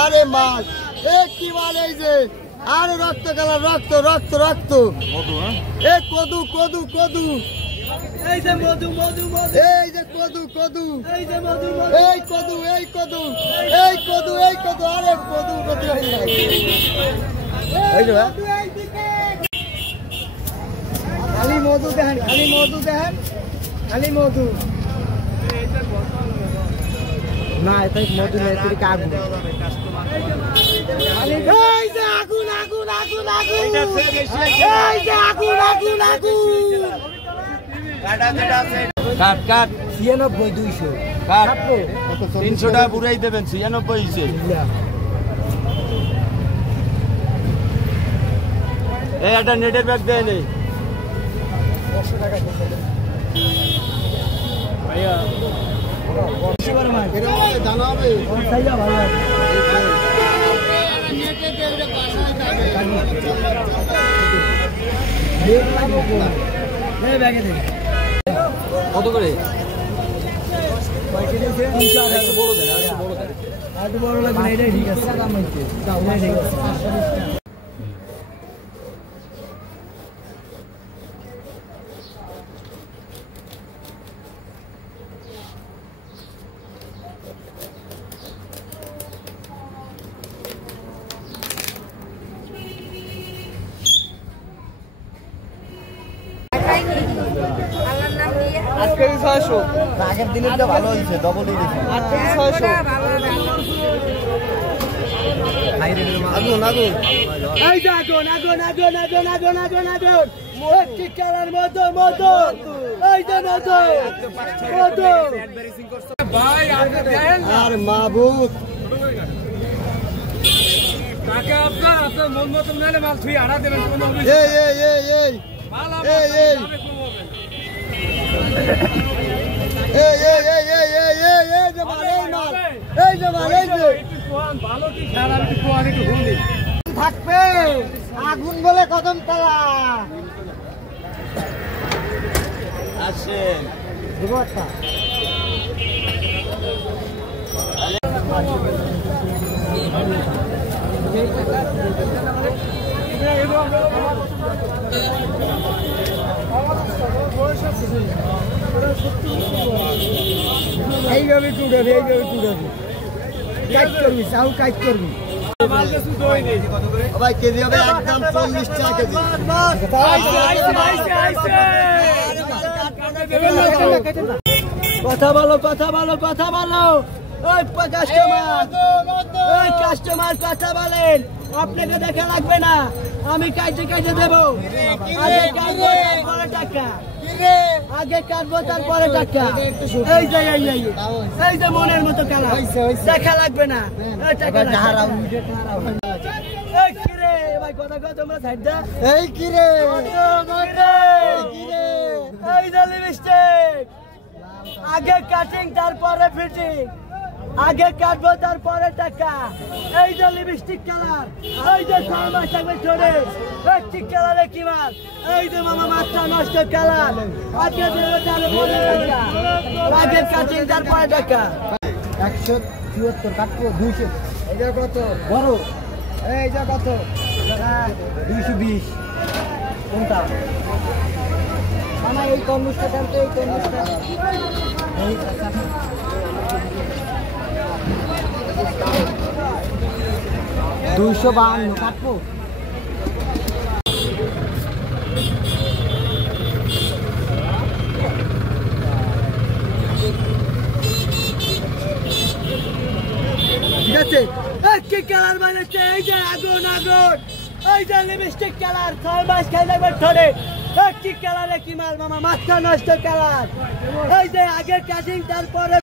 আরে মাছ কি মাল এই যে আরে রক্ত কালার রক্ত রক্ত রক্ত এ কদু কদু কদু এই যে মধু মধু মধু এই যে কদু কদু এই যে মধু এই কদু এই কদু এই কদু এই কদু আরে কদু কদু এই যে খালি মধু দেখেন খালি মধু দেখেন খালি মধু না এটা মধু না এটা আগুন এই যে আগুন আগুন আগুন আগুন এই যে আগুন আগুন আগুন কাট কাট 96 200 কাট 300 টাকা পুরাই দেবেন 96 হইছে এই একটা নেটের ব্যাগ দেন এই 500 টাকা ভাইয়া জানাবে কত করে বড় লাগবে এটাই ঠিক আছে আগের দিনের তো ভালো হয়েছে ডবল আগুন আগুন এই যে আগুন আগুন আগুন আগুন আগুন আগুন আগুন একটি কালার মতো মতো এই যে মতো মতো ভাই আর মাহবুব কাকে আপনার মন মতো নিলে মাল ছুঁই আড়া দেবেন কোনো এই এই এই এই মাল এই এই এই এই এই এই এই এই এই যে মাল এই মাল এই যে মাল এই যে ভালো কি খারাপ কি কোয়ান একটু ঘুরলি থাকবে আগুন বলে কদম তলা আসেন দুবটা এইভাবে টুটাবে এইভাবে টুটাবে কাজ করবি চাউ কাজ করবি ভাই কেজি হবে একদম 40 টাকা কেজি কথা বলো কথা বলো কথা বলো ওই কাস্টমার কথা বলেন আপনাকে দেখা লাগবে না আমি কাজে কাজে দেবো আগে কাটবো তারপরে টাকা আগে কাটবো তারপরে টাকা এই যে এই যে মনের মতো কালা দেখা লাগবে না টাকা ভাই কথা কথা তোমরা সাইড দা এই কিরে এই যে লিপস্টিক আগে কাটিং তারপরে ফিটিং আগে কাটবো তারপরে টাকা এই যে লিপস্টিক কালার এই যে 6 মাস থাকবে ছোড়ে একটি কালারে কি মাল এই যে মামা মাথা নষ্ট কালার আগে দেবে তাহলে টাকা আগে কাটিং তারপরে টাকা 174 কাটবো 200 এইটা কত বড় এইটা কত 220 কোনটা মামা এই তরমুজটা দামতে এই তরমুজটা এই 252 কাটবো ঠিক আছে কি কালার বানাচ্ছে এই যে আগুন আগুন এই যে লিপস্টিক কালার 6 মাস খাই যাবে ধরে কি কালারে কি মাল মামা মাথা নষ্ট কালার এই যে আগে কাটিং তারপরে